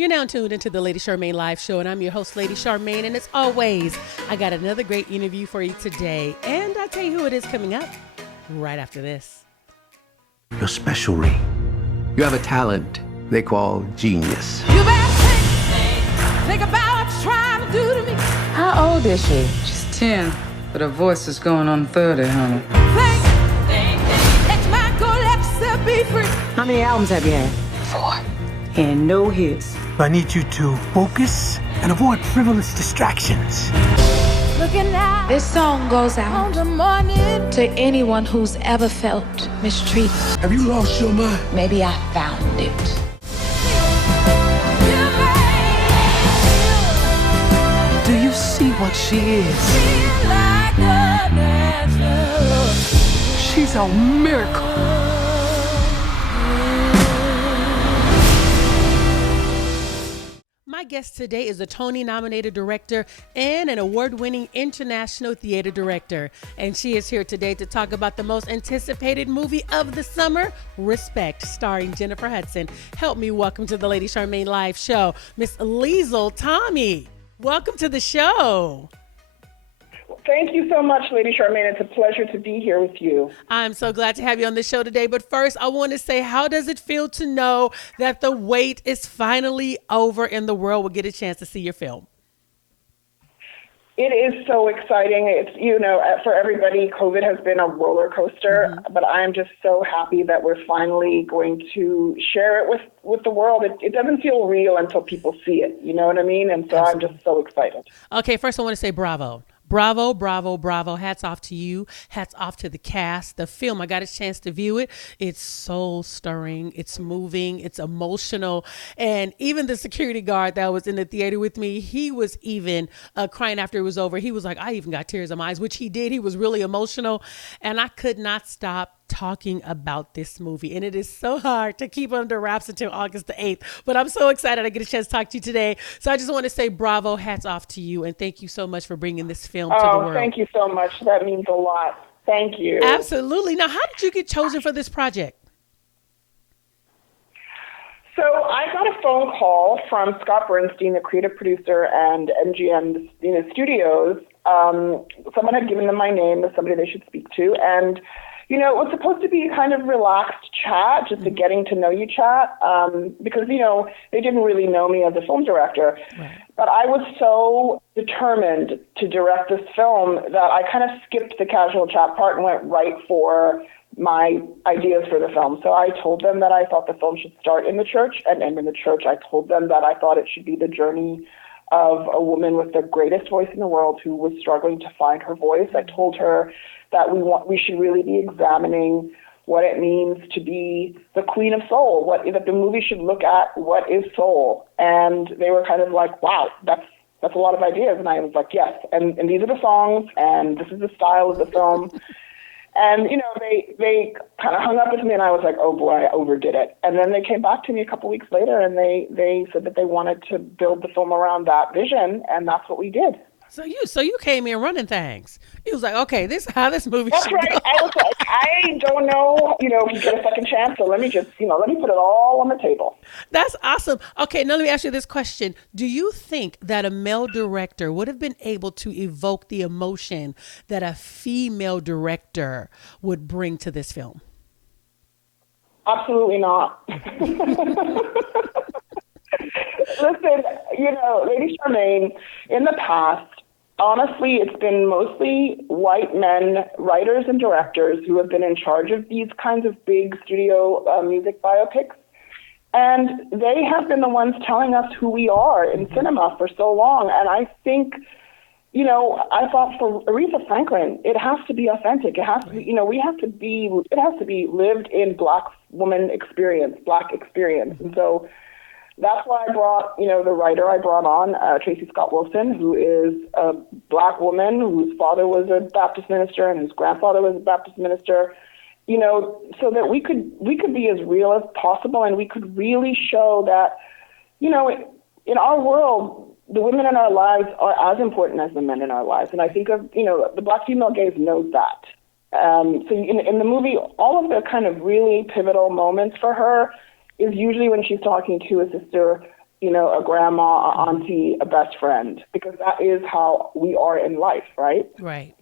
You're now tuned into the Lady Charmaine Live Show, and I'm your host, Lady Charmaine. And as always, I got another great interview for you today. And I'll tell you who it is coming up right after this. You're special, Ree. You have a talent they call genius. You better think about what you're trying to do to me. How old is she? She's 10, but her voice is going on 30, honey. Think that you might go let yourself be free. How many albums have you had? 4. And no hits. I need you to focus and avoid frivolous distractions. Looking out This song goes on out the morning. to anyone who's ever felt mistreated. Have you lost your mind? Maybe I found it. You may Do you see what she is? feel like a natural. She's a miracle. My guest today is a Tony-nominated director and an award-winning international theater director. And she is here today to talk about the most anticipated movie of the summer, Respect, starring Jennifer Hudson. Help me welcome to the Lady Charmaine Live Show, Miss Liesl Tommy. Welcome to the show. Thank you so much, Lady Charmaine. It's a pleasure to be here with you. I'm so glad to have you on the show today. But first, I want to say, how does it feel to know that the wait is finally over and the world will get a chance to see your film? It is so exciting. It's, for everybody, COVID has been a roller coaster, but I'm just so happy that we're finally going to share it with the world. It doesn't feel real until people see it. You know what I mean? And so I'm just so excited. Okay, first I want to say bravo. Bravo, bravo, bravo. Hats off to you. Hats off to the cast. The film, I got a chance to view it. It's soul stirring. It's moving. It's emotional. And even the security guard that was in the theater with me, he was even crying after it was over. He was like, I even got tears in my eyes, which he did. He was really emotional. And I could not stop talking about this movie, and it is so hard to keep under wraps until August the 8th, but I'm so excited I get a chance to talk to you today. So I just want to say bravo, hats off to you, and thank you so much for bringing this film to the world. Thank you so much. That means a lot. Thank you. Absolutely. Now, how did you get chosen for this project? So I got a phone call from Scott Bernstein, the creative producer, and MGM Studios. Someone had given them my name as somebody they should speak to, and it was supposed to be a kind of relaxed chat, just a getting to know you chat, because, they didn't really know me as a film director. Right. But I was so determined to direct this film that I kind of skipped the casual chat part and went right for my ideas for the film. So I told them that I thought the film should start in the church and end in the church. I told them that I thought it should be the journey of a woman with the greatest voice in the world who was struggling to find her voice. I told her that we should really be examining what it means to be the queen of soul, that the movie should look at what is soul. And they were kind of like, wow, that's a lot of ideas. And I was like, yes. And these are the songs, and this is the style of the film. And, they kind of hung up with me, and I was like, oh boy, I overdid it. And then they came back to me a couple weeks later, and they said that they wanted to build the film around that vision, and that's what we did. So you came in running things. He was like, okay, this is how this movie That's should right. go. I was like, I don't know, if you get a second chance, so let me just, let me put it all on the table. That's awesome. Okay, now let me ask you this question. Do you think that a male director would have been able to evoke the emotion that a female director would bring to this film? Absolutely not. Listen, Lady Charmaine, in the past, honestly, it's been mostly white men, writers and directors who have been in charge of these kinds of big studio music biopics. And they have been the ones telling us who we are in cinema for so long. And I think, I thought for Aretha Franklin, it has to be authentic. It has to be, it has to be lived in Black woman experience, Black experience. And so that's why I brought, the writer I brought on, Tracy Scott Wilson, who is a Black woman whose father was a Baptist minister and whose grandfather was a Baptist minister, so that we could be as real as possible, and we could really show that, in our world, the women in our lives are as important as the men in our lives. And I think the Black female gaze knows that. So in the movie, all of the kind of really pivotal moments for her is usually when she's talking to a sister a grandma, a auntie, a best friend, because that is how we are in life, right? Right.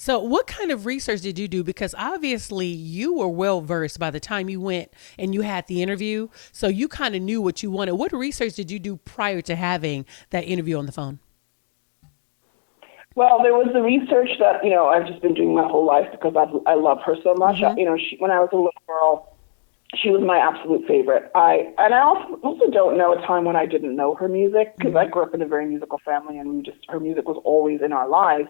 So, what kind of research did you do? Because obviously you were well versed by the time you went and you had the interview. So, you kind of knew what you wanted. What research did you do prior to having that interview on the phone? Well, there was the research that, I've just been doing my whole life because I love her so much. When I was a little girl, she was my absolute favorite. And I also don't know a time when I didn't know her music, because I grew up in a very musical family, and her music was always in our lives.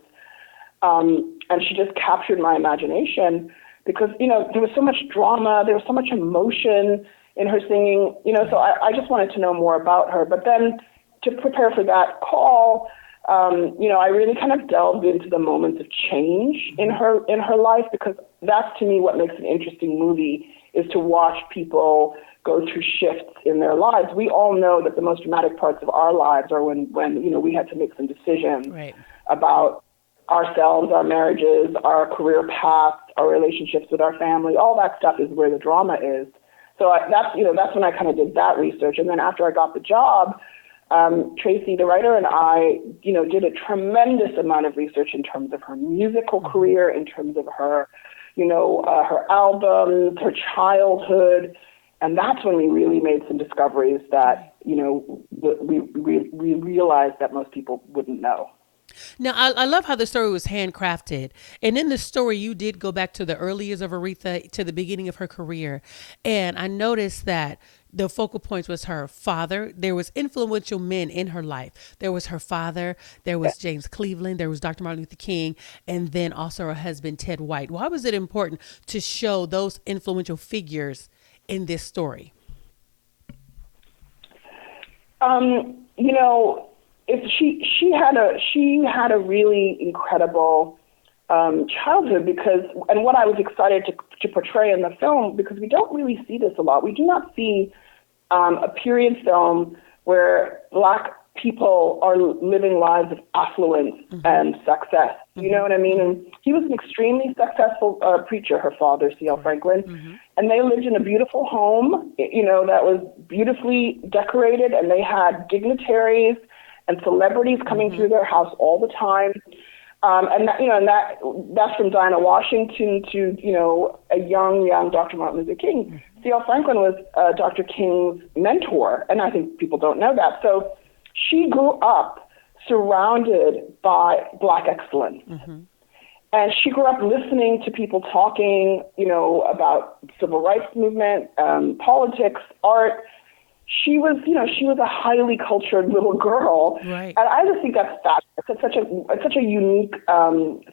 And she just captured my imagination because, there was so much drama, there was so much emotion in her singing, so I just wanted to know more about her. But then to prepare for that call, I really kind of delved into the moments of change in her life, because that's, to me, what makes an interesting movie, is to watch people go through shifts in their lives. We all know that the most dramatic parts of our lives are when we had to make some decisions about ourselves, our marriages, our career paths, our relationships with our family. All that stuff is where the drama is. So that's when I kind of did that research. And then after I got the job, Tracy, the writer, and I, did a tremendous amount of research in terms of her musical career, in terms of her, her albums, her childhood. And that's when we really made some discoveries that, we realized that most people wouldn't know. Now, I love how the story was handcrafted. And in the story, you did go back to the early years of Aretha, to the beginning of her career. And I noticed that the focal point was her father. There was influential men in her life. There was her father. There was James Cleveland. There was Dr. Martin Luther King. And then also her husband, Ted White. Why was it important to show those influential figures in this story? She had a really incredible childhood, and what I was excited to portray in the film, because we don't really see this a lot. We do not see a period film where Black people are living lives of affluence and success. You know what I mean? And he was an extremely successful preacher, her father, C.L. Franklin, and they lived in a beautiful home, that was beautifully decorated, and they had dignitaries and celebrities coming through their house all the time. That's from Dinah Washington to, a young Dr. Martin Luther King. C.L. Franklin was Dr. King's mentor, and I think people don't know that. So she grew up surrounded by Black excellence. And she grew up listening to people talking, about civil rights movement, politics, art. She was a highly cultured little girl, right? And I just think that's fabulous. It's such a unique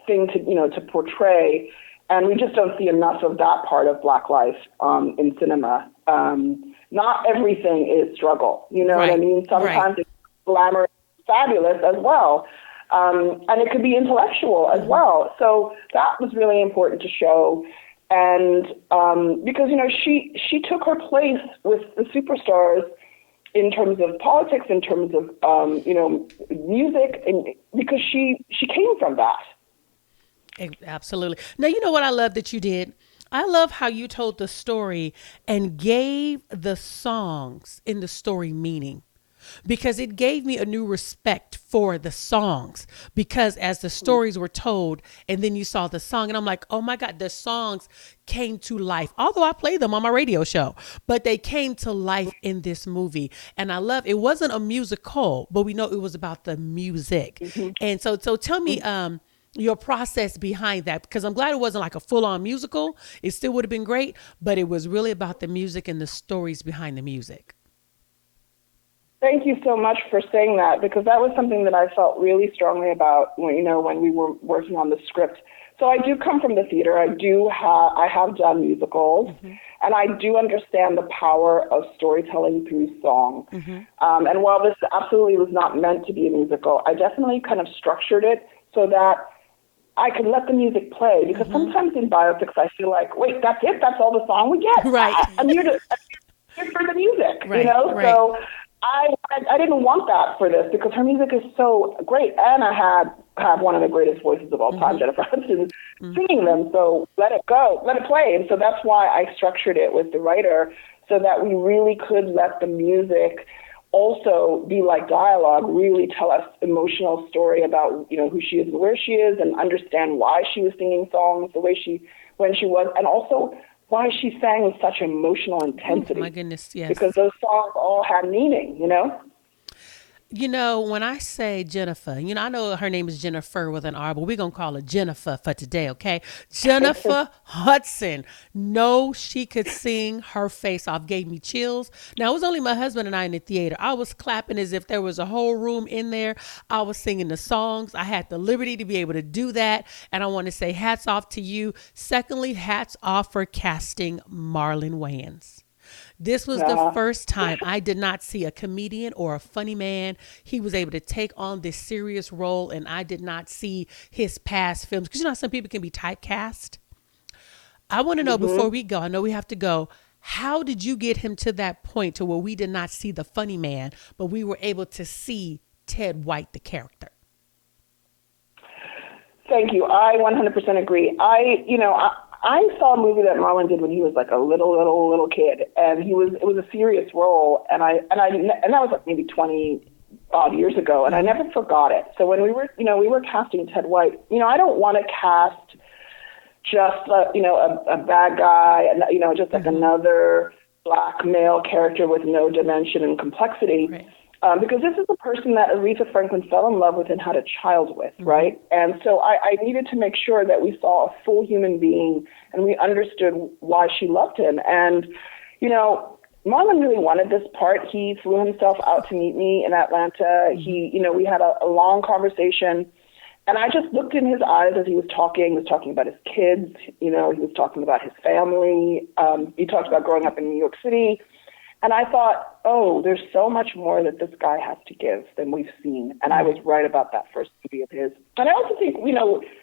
thing to portray, and we just don't see enough of that part of Black life in cinema. Not everything is struggle, you know what I mean? Sometimes it's glamorous, fabulous as well, and it could be intellectual as well. So that was really important to show. And because, she took her place with the superstars in terms of politics, in terms of, music, and because she came from that. Absolutely. Now, you know what I love that you did? I love how you told the story and gave the songs in the story meaning, because it gave me a new respect for the songs, because as the stories were told and then you saw the song, and I'm like, oh my God, the songs came to life. Although I played them on my radio show, but they came to life in this movie. And I love, it wasn't a musical, but we know it was about the music. And so tell me, your process behind that, because I'm glad it wasn't like a full-on musical. It still would have been great, but it was really about the music and the stories behind the music. Thank you so much for saying that, because that was something that I felt really strongly about when we were working on the script. So I do come from the theater. I have done musicals, and I do understand the power of storytelling through song. And while this absolutely was not meant to be a musical, I definitely kind of structured it so that I could let the music play, because sometimes in biopics I feel like, wait, that's it? That's all the song we get? Right. I'm here for the music, Right. Right. So I didn't want that for this, because her music is so great, and I have one of the greatest voices of all time, Jennifer Hudson, singing them. So let it go, let it play. And so that's why I structured it with the writer, so that we really could let the music also be like dialogue, really tell us emotional story about, who she is and where she is, and understand why she was singing songs the way when she was, and also why she sang with such emotional intensity. Oh, my goodness, yes. Because those songs all had meaning, When I say Jennifer, I know her name is Jennifer with an R, but we're going to call her Jennifer for today, okay? Jennifer Hudson. No, she could sing her face off. Gave me chills. Now, it was only my husband and I in the theater. I was clapping as if there was a whole room in there. I was singing the songs. I had the liberty to be able to do that. And I want to say hats off to you. Secondly, hats off for casting Marlon Wayans. This was the first time I did not see a comedian or a funny man. He was able to take on this serious role, and I did not see his past films. Because some people can be typecast. I want to know before we go, I know we have to go, how did you get him to that point to where we did not see the funny man, but we were able to see Ted White, the Thank you. I 100% agree. I saw a movie that Marlon did when he was like a little kid, and it was a serious role, and that was like maybe 20 odd years ago, and I never forgot it. So when we were casting Ted White, I don't want to cast just a bad guy, and just like another black male character with no dimension and complexity. Right. Because this is a person that Aretha Franklin fell in love with and had a child with, right? And so I needed to make sure that we saw a full human being and we understood why she loved him. And, Marlon really wanted this part. He flew himself out to meet me in Atlanta. We had a long conversation. And I just looked in his eyes as he was talking. He was talking about his kids. He was talking about his family. He talked about growing up in New York City. And I thought, there's so much more that this guy has to give than we've seen. And I was right about that first movie of his. And I also think,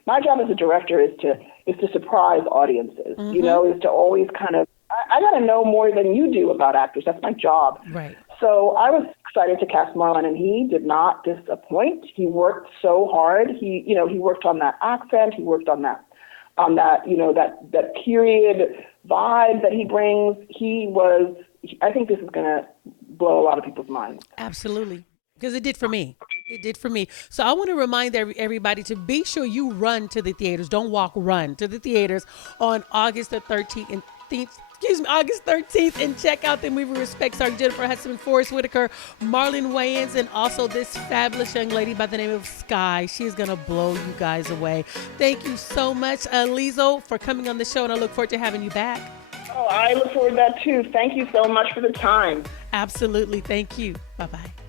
my job as a director is to surprise audiences, is to always kind of, I got to know more than you do about actors. That's my job. Right. So I was excited to cast Marlon, and he did not disappoint. He worked so hard. He worked on that accent. He worked on that, that period vibe that he brings. I think this is going to blow a lot of people's minds. Absolutely. Because it did for me. It did for me. So I want to remind everybody to be sure you run to the theaters. Don't walk, run to the theaters on August the 13th. August 13th, and check out the movie Respect Sergeant Jennifer Hudson, Forrest Whitaker, Marlon Wayans, and also this fabulous young lady by the name of Sky. She's going to blow you guys away. Thank you so much, Liesl, for coming on the show, and I look forward to having you back. Oh, I look forward to that too. Thank you so much for the time. Absolutely. Thank you. Bye-bye.